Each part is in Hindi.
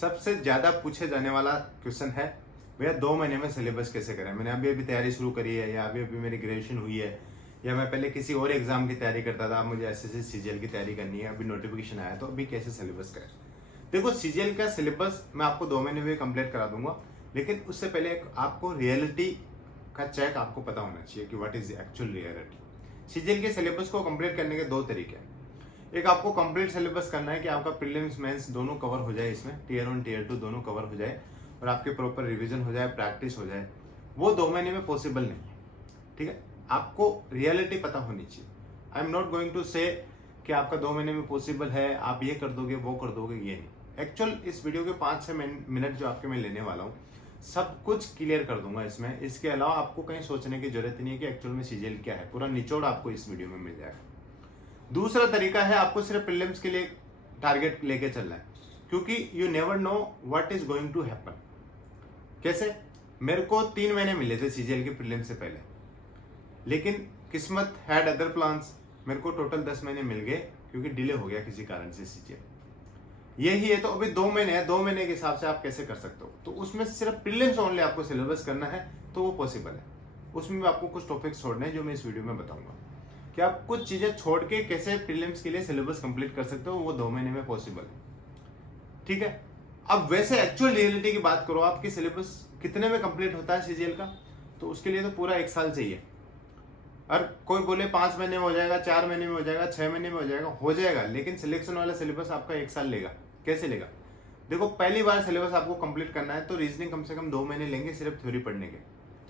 सबसे ज्यादा पूछे जाने वाला क्वेश्चन है भैया 2 महीने में सिलेबस कैसे करें। मैंने अभी तैयारी शुरू करी है या अभी मेरी ग्रेजुएशन हुई है या मैं पहले किसी और एग्जाम की तैयारी करता था, अब मुझे एसएससी सीजीएल की तैयारी करनी है, अभी नोटिफिकेशन आया तो अभी कैसे सिलेबस करें। देखो सीजीएल का सिलेबस मैं आपको 2 महीने में कंप्लीट करा दूंगा, लेकिन उससे पहले आपको रियलिटी का चेक आपको पता होना चाहिए कि what is actual reality. CGL के सिलेबस को कंप्लीट करने के 2 तरीके हैं। एक आपको कंप्लीट सिलेबस करना है कि आपका प्रीलिम्स मेंस दोनों कवर हो जाए, इसमें टीयर 1 टीयर 2 दोनों कवर हो जाए और आपके प्रॉपर रिवीजन हो जाए, प्रैक्टिस हो जाए। वो 2 महीने में पॉसिबल नहीं है, ठीक है। आपको रियलिटी पता होनी चाहिए। I am not going to say कि आपका 2 महीने में पॉसिबल है, आप ये कर दोगे वो कर दोगे, ये नहीं। एक्चुअल इस वीडियो के 5-6 मिनट जो आपके मैं लेने वाला हूँ सब कुछ क्लियर कर दूंगा इसमें। इसके अलावा आपको कहीं सोचने की जरूरत नहीं है कि एक्चुअल में सीजीएल क्या है, पूरा निचोड़ आपको इस वीडियो में मिल जाएगा। दूसरा तरीका है आपको सिर्फ प्रीलिम्स के लिए टारगेट लेके चलना है, क्योंकि you never know what is going to happen. कैसे? मेरे को 3 महीने मिले थे सीजीएल के प्रीलिम्स से पहले, लेकिन किस्मत हैड अदर प्लान्स, मेरे को टोटल 10 महीने मिल गए क्योंकि डिले हो गया किसी कारण से सीजीएल। यही है। तो अभी 2 महीने है, 2 महीने के हिसाब से आप कैसे कर सकते हो? तो उसमें सिर्फ प्रीलिम्स ओनली आपको सिलेबस करना है तो वो पॉसिबल है। उसमें भी आपको कुछ टॉपिक्स छोड़ने हैं जो मैं इस वीडियो में बताऊंगा कि आप कुछ चीजें छोड़ के कैसे प्रीलिम्स के लिए सिलेबस कंप्लीट कर सकते हो। वो 2 महीने में पॉसिबल है, ठीक है। अब वैसे एक्चुअल रियलिटी की बात करो, आपकी सिलेबस कितने में कंप्लीट होता है सीजीएल का, तो उसके लिए तो पूरा 1 साल चाहिए। और कोई बोले 5 महीने में हो जाएगा, 4 महीने में हो जाएगा, 6 महीने में हो जाएगा, लेकिन सिलेक्शन वाला सिलेबस आपका 1 साल लेगा। कैसे लेगा? देखो, पहली बार सिलेबस आपको कंप्लीट करना है तो रीजनिंग कम से कम 2 महीने लेंगे सिर्फ थ्योरी पढ़ने के।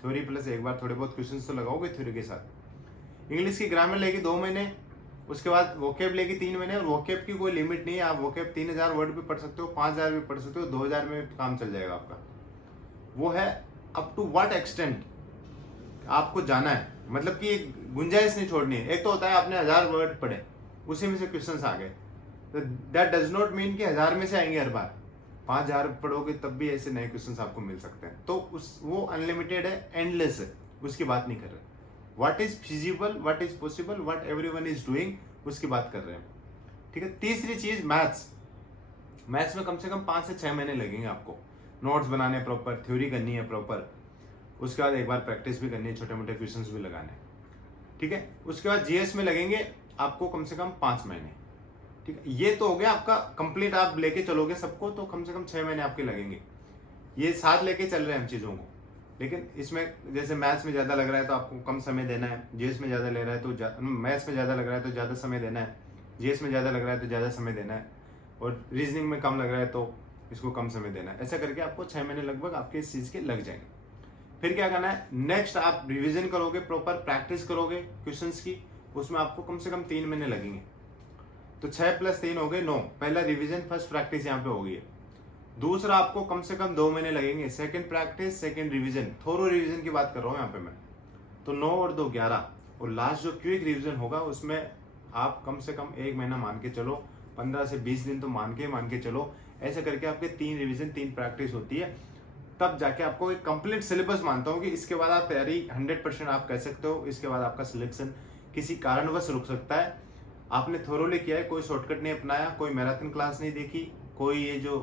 थ्योरी प्लस एक बार थोड़े बहुत क्वेश्चंस तो लगाओगे थ्योरी के साथ। इंग्लिश की ग्रामर लेगी 2 महीने, उसके बाद वोकेब लेगी 3 महीने। और वोकेब की कोई लिमिट नहीं है, आप वोकेब 3000 वर्ड भी पढ़ सकते हो, 5000 भी पढ़ सकते हो, 2000 में काम चल जाएगा आपका। वो है अप टू व्हाट एक्सटेंट आपको जाना है, मतलब कि एक गुंजाइश नहीं छोड़नी है। एक तो होता है आपने 1000 वर्ड पढ़े, उसी में से क्वेश्चंस आ गए, तो दैट डज नॉट मीन कि 1000 में से आएंगे हर बार। 5000 पढ़ोगे तब भी ऐसे नए क्वेश्चंस आपको मिल सकते हैं। तो वो अनलिमिटेड है, एंडलेस है, उसकी बात नहीं कर रहे। What is feasible, what is possible, what everyone is doing, उसकी बात कर रहे हैं, ठीक है। तीसरी चीज मैथ्स में कम से कम 5 से 6 महीने लगेंगे आपको। नोट्स बनाने प्रॉपर, थ्योरी करनी है प्रॉपर, उसके बाद एक बार प्रैक्टिस भी करनी है, छोटे मोटे क्वेश्चंस भी लगाने, ठीक है। उसके बाद जीएस में लगेंगे आपको कम से कम 5 महीने, ठीक है। ये तो हो गया आपका कंप्लीट, आप लेके चलोगे सबको तो कम से कम 6 महीने आपके लगेंगे। ये साथ लेके चल रहे हैं हम चीजों को, लेकिन इसमें जैसे मैथ्स में ज्यादा लग रहा है तो आपको कम समय देना है, जीएस में ज्यादा ले रहा है तो मैथ्स में ज्यादा लग रहा है तो ज्यादा समय देना है, जीएस में ज्यादा लग रहा है तो ज्यादा समय देना है, और रीजनिंग में कम लग रहा है तो इसको कम समय देना है। ऐसा करके आपको 6 महीने लगभग आपके इस चीज के लग जाएंगे। फिर क्या करना है, नेक्स्ट आप रिवीजन करोगे, प्रॉपर प्रैक्टिस करोगे क्वेश्चंस की, उसमें आपको कम से कम 3 महीने लगेंगे। तो 6 + 3 हो गए 9। पहला रिवीजन, फर्स्ट प्रैक्टिस यहाँ पे हो गई है। दूसरा आपको कम से कम 2 महीने लगेंगे, सेकंड प्रैक्टिस, सेकंड रिवीजन, थोरो रिवीजन की बात कर रहा हूँ यहाँ पे मैं। तो 9 और 2 11, और लास्ट जो क्विक रिवीजन होगा उसमें आप कम से कम 1 महीना मान के चलो, 15 से 20 दिन तो मान के चलो। ऐसे करके आपके 3 रिवीजन 3 प्रैक्टिस होती है, तब जाके आपको एक कंप्लीट सिलेबस मानता हूँ कि इसके बाद आप तैयारी 100% आप कर सकते हो। इसके बाद आपका सिलेक्शन किसी कारणवश रुक सकता है। आपने थोरोली किया है, कोई शॉर्टकट नहीं अपनाया, कोई मैराथन क्लास नहीं देखी, कोई ये जो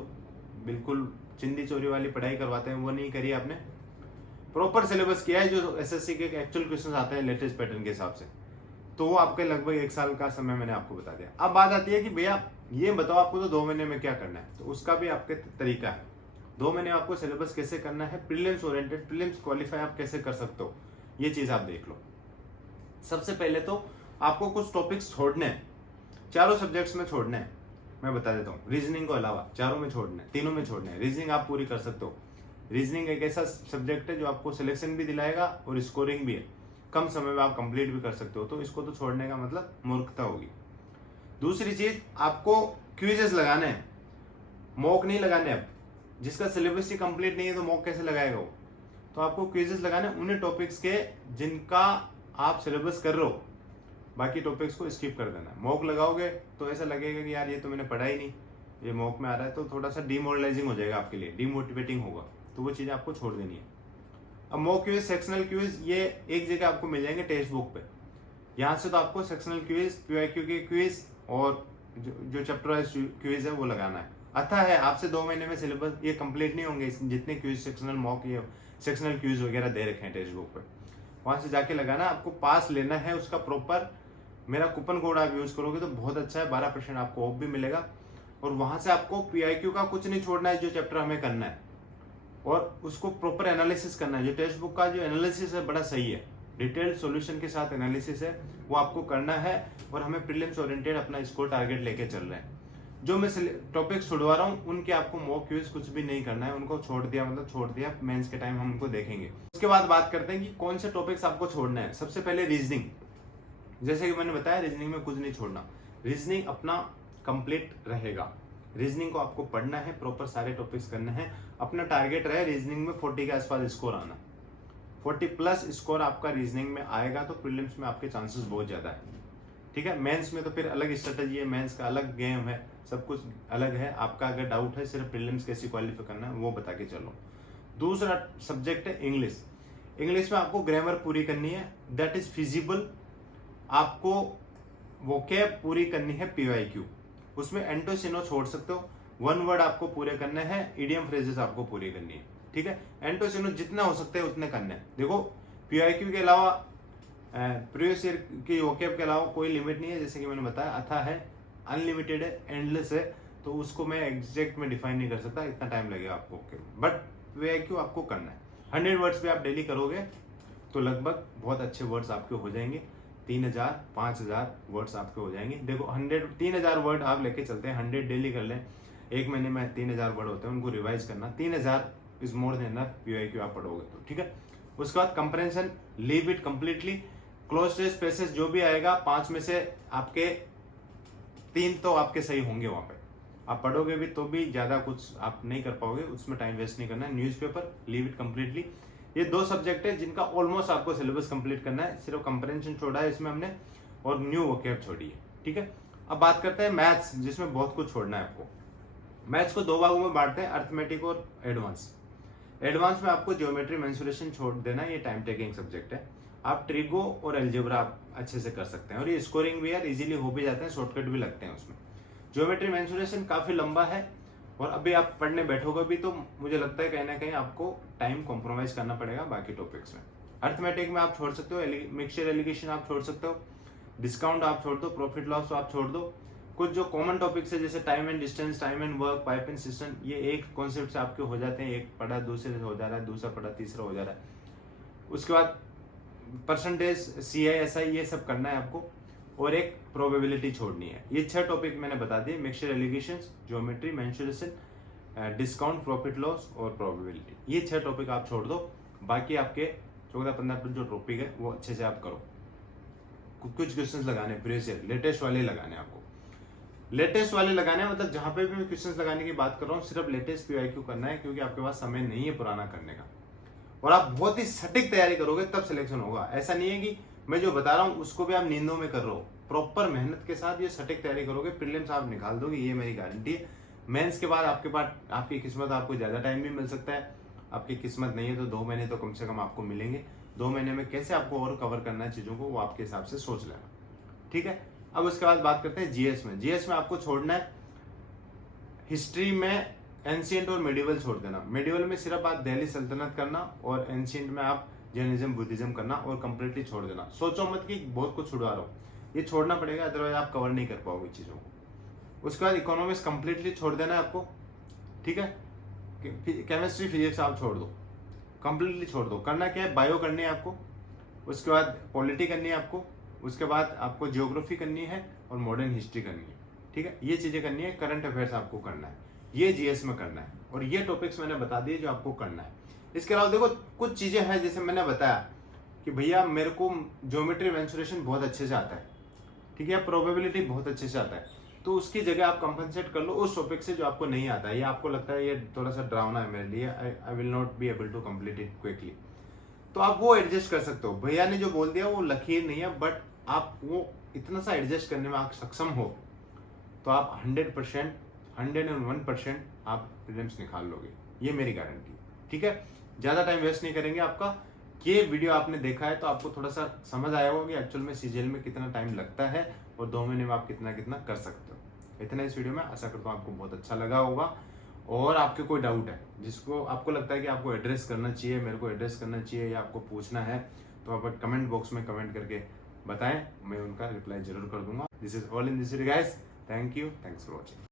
बिल्कुल चिंदी चोरी वाली पढ़ाई करवाते हैं वो नहीं करी आपने। प्रॉपर सिलेबस किया है जो एसएससी के एक्चुअल क्वेश्चंस आते हैं लेटेस्ट पैटर्न के हिसाब से, तो वो आपके लगभग 1 साल का समय मैंने आपको बता दिया। अब बात आती है कि भैया ये बताओ आपको तो 2 महीने में क्या करना है, तो उसका भी आपके तरीका है। 2 महीने आपको सिलेबस कैसे करना है, प्रीलिम्स ओरिएंटेड, प्रीलिम्स क्वालिफाई आप कैसे कर सकते हो, ये चीज आप देख लो। सबसे पहले तो आपको कुछ टॉपिक्स छोड़ने हैं, चारों सब्जेक्ट्स में छोड़ने हैं। मैं बता देता हूँ, रीजनिंग को अलावा चारों में छोड़ने हैं, तीनों में छोड़ने हैं। रीजनिंग आप पूरी कर सकते हो। रीजनिंग एक ऐसा सब्जेक्ट है जो आपको सिलेक्शन भी दिलाएगा और स्कोरिंग भी है, कम समय में आप कंप्लीट भी कर सकते हो, तो इसको तो छोड़ने का मतलब मूर्खता होगी। दूसरी चीज, आपको क्विजेस लगाने हैं, मॉक नहीं लगाने। अब जिसका सिलेबस ही कंप्लीट नहीं है तो मॉक कैसे लगाएगा वो? तो आपको क्विजेस लगाने उन्हीं टॉपिक्स के जिनका आप सिलेबस कर रहे हो, बाकी टॉपिक्स को स्किप कर देना। मॉक लगाओगे तो ऐसा लगेगा कि यार ये तो मैंने पढ़ा ही नहीं, ये मॉक में आ रहा है, तो थोड़ा सा डिमोरलाइजिंग हो जाएगा आपके लिए, डिमोटिवेटिंग होगा, तो वो चीज़ आपको छोड़ देनी है। अब मॉक क्विज, सेक्शनल क्विज, ये एक जगह आपको मिल जाएंगे टेक्स्ट बुक पे। यहाँ से तो आपको सेक्शनल क्विज, पीवाईक्यू के क्विज और जो चैप्टर वाइज क्विज है वो लगाना है। अथा है, आपसे 2 महीने में सिलेबस ये कंप्लीट नहीं होंगे। जितने क्यूज सेक्शनल मॉक ये सेक्शनल क्यूज वगैरह दे रखे हैं टेक्स्ट बुक पे, वहां से जाके लगाना। आपको पास लेना है उसका प्रॉपर, मेरा कूपन कोड आप यूज करोगे तो बहुत अच्छा है, 12% आपको ऑफ भी मिलेगा। और वहां से आपको PIQ का कुछ नहीं छोड़ना है, जो चैप्टर हमें करना है और उसको प्रॉपर एनालिसिस करना है। जो टेक्स्ट बुक का जो एनालिसिस है बड़ा सही है, डिटेल्ड सॉल्यूशन के साथ एनालिसिस है, वो आपको करना है। और हमें प्रीलिम्स ओरिएंटेड अपना स्कोर टारगेट लेके चल रहे हैं। जो मैं टॉपिक छुड़वा रहा हूँ उनके आपको मॉक यूज कुछ भी नहीं करना है, उनको छोड़ दिया मतलब छोड़ दिया, मेंस के टाइम हम उनको देखेंगे। उसके बाद बात करते हैं कि कौन से टॉपिक्स आपको छोड़ना है। सबसे पहले रीजनिंग, जैसे कि मैंने बताया रीजनिंग में कुछ नहीं छोड़ना, रीजनिंग अपना कंप्लीट रहेगा। रीजनिंग को आपको पढ़ना है, प्रॉपर सारे टॉपिक्स करने हैं। अपना टारगेट रहे रीजनिंग में 40 के आसपास स्कोर आना, 40 प्लस स्कोर आपका रीजनिंग में आएगा तो प्रीलिम्स में आपके चांसेस बहुत ज्यादा है। ठीक है, मेंस में तो फिर अलग स्ट्रेटजी है, मेंस का अलग गेम है, सब कुछ अलग है। आपका अगर डाउट है सिर्फ प्रीलिम्स कैसे क्वालिफाई करना है वो बता के चलो। दूसरा सब्जेक्ट है इंग्लिश। इंग्लिश में आपको ग्रामर पूरी करनी है, दैट इज फिजिबल। आपको वोकैब पूरी करनी है PYQ, उसमें एंटोसिनो छोड़ सकते हो, 1 वर्ड आपको पूरे करने हैं, इडियम फ्रेजेस आपको पूरी करनी है। ठीक है, एंटोसिनो जितना हो सकते हैं उतने करने हैं। देखो PYQ के अलावा प्रीवियस ईयर की वोकैब के अलावा कोई लिमिट नहीं है, जैसे कि मैंने बताया अथा है, अनलिमिटेड है, एंडलेस है, तो उसको मैं एग्जैक्ट में डिफाइन नहीं कर सकता, इतना टाइम लगेगा आपको। बट PYQ आपको करना है। 100 वर्ड्स पे आप डेली करोगे तो लगभग बहुत अच्छे वर्ड्स आपके हो जाएंगे, 3000 5000 वर्ड्स आपके हो जाएंगे। देखो 3000 वर्ड आप लेके चलते हैं, 100 डेली कर लें, एक महीने में 3000 वर्ड होते हैं, उनको रिवाइज करना। 3000 is more than enough PYQ आप पढ़ोगे तो। ठीक है, उसके बाद comprehension, leave it completely. Cloze test passage जो भी आएगा 5 में से आपके 3 तो आपके सही होंगे, वहां पे आप पढ़ोगे भी तो भी ज्यादा कुछ आप नहीं कर पाओगे, उसमें टाइम वेस्ट नहीं करना है। Newspaper, leave it completely. ये 2 सब्जेक्ट है जिनका ऑलमोस्ट आपको सिलेबस कंप्लीट करना है, सिर्फ कंप्रेंशन छोड़ा है इसमें हमने और न्यू वोकैब छोड़ी है। ठीक है, अब बात करते हैं मैथ्स, जिसमें बहुत कुछ छोड़ना है आपको। मैथ्स को 2 भागों में बांटते हैं, अर्थमेटिक और एडवांस। एडवांस में आपको ज्योमेट्री मेंसुरेशन छोड़ देना, ये टाइम टेकिंग सब्जेक्ट है। आप ट्रिगो और एल्जेब्रा आप अच्छे से कर सकते हैं और ये स्कोरिंग भी यार इजीली हो भी जाते हैं, शॉर्टकट भी लगते हैं उसमें। ज्योमेट्री मेंसुरेशन काफी लंबा है और अभी आप पढ़ने बैठोगे भी तो मुझे लगता है कहीं ना कहीं आपको टाइम कॉम्प्रोमाइज करना पड़ेगा बाकी टॉपिक्स में। अर्थमेटिक में आप छोड़ सकते हो, मिक्सचर एलिगेशन आप छोड़ सकते हो, डिस्काउंट आप छोड़ दो, प्रॉफिट लॉस आप छोड़ दो। कुछ जो कॉमन टॉपिक्स है जैसे time and distance, time and work, pipe and system, ये एक कॉन्सेप्ट से आपके हो जाते हैं, एक पढ़ा दूसरे से हो जा रहा है, दूसरा पढ़ा तीसरा हो जा रहा है। उसके बाद परसेंटेज, CI SI ये सब करना है आपको और एक प्रोबेबिलिटी छोड़नी है। ये 6 टॉपिक मैंने बता दिए, mixture allegations, geometry mensuration, discount, profit loss और प्रोबेबिलिटी। ये 6 टॉपिक आप छोड़ दो, बाकी आपके 14-15 जो टॉपिक है वो अच्छे से आप करो। कुछ क्वेश्चंस लगाने प्रीवियस ईयर लेटेस्ट वाले लगाने आपको, लेटेस्ट वाले लगाने मतलब जहां पे भी मैं क्वेश्चंस लगाने की बात कर रहा हूँ सिर्फ लेटेस्ट PYQ करना है, क्योंकि आपके पास समय नहीं है पुराना करने का और आप बहुत ही सटीक तैयारी करोगे तब सिलेक्शन होगा। ऐसा नहीं है कि मैं जो बता रहा हूँ उसको भी आप नींदों में कर रहे हो, प्रॉपर मेहनत के साथ ये सटीक तैयारी करोगे, प्रीलिम्स आप निकाल दोगे, ये मेरी गारंटी है। मेंस के बाद आपके पास आपकी किस्मत, आपको ज्यादा टाइम भी मिल सकता है, आपकी किस्मत नहीं है तो 2 महीने तो कम से कम आपको मिलेंगे। 2 महीने में कैसे आपको और कवर करना है चीजों को वो आपके हिसाब से सोच लेना। ठीक है, अब उसके बाद बात करते हैं GS में। GS में आपको छोड़ना है हिस्ट्री में एंशिएंट और मेडिवल छोड़ देना। मेडिवल में सिर्फ आप दिल्ली सल्तनत करना और एंशिएंट में आप जैनिज्म बुद्धिज्म करना और कंप्लीटली छोड़ देना। सोचो मत कि बहुत कुछ छुड़वा रहा हूँ, ये छोड़ना पड़ेगा, अदरवाइज आप कवर नहीं कर पाओगे चीजों को। उसके बाद इकोनॉमिक्स कंप्लीटली छोड़ देना है आपको। ठीक है, केमिस्ट्री फिजिक्स आप छोड़ दो, कंप्लीटली छोड़ दो। करना क्या है, बायो करनी है आपको, उसके बाद पॉलिटी करनी है आपको, उसके बाद आपको ज्योग्राफी करनी है और मॉडर्न हिस्ट्री करनी है। ठीक है, ये चीजें करनी है, करंट अफेयर्स आपको करना है, ये GS में करना है और ये टॉपिक्स मैंने बता दिए जो आपको करना है। इसके अलावा देखो कुछ चीजें हैं, जैसे मैंने बताया कि भैया मेरे को ज्योमेट्री मेंसुरेशन बहुत अच्छे से आता है, ठीक है, प्रोबेबिलिटी बहुत अच्छे से आता है, तो उसकी जगह आप कंपनसेट कर लो उस टॉपिक से जो आपको नहीं आता है, या आपको लगता है ये थोड़ा सा डरावना है मेरे लिए, I will not be able to complete it quickly, तो आप वो एडजस्ट कर सकते हो। भैया ने जो बोल दिया वो लकीर नहीं है, बट आप वो इतना सा एडजस्ट करने में आप सक्षम हो तो आप 100%, 101% आप प्रीलिम्स निकाल लोगे, ये मेरी गारंटी है। ठीक है, ज्यादा टाइम वेस्ट नहीं करेंगे आपका। ये वीडियो आपने देखा है तो आपको थोड़ा सा समझ आया होगा कि एक्चुअल में CGL में कितना टाइम लगता है और 2 महीने में आप कितना कितना कर सकते हो। इतना इस वीडियो में, आशा करता हूँ आपको बहुत अच्छा लगा होगा। और आपके कोई डाउट है जिसको आपको लगता है कि आपको एड्रेस करना चाहिए, मेरे को एड्रेस करना चाहिए या आपको पूछना है, तो आप कमेंट बॉक्स में कमेंट करके बताएं, मैं उनका रिप्लाई जरूर कर दूंगा। This is all in this video guys, thank you, thanks for watching.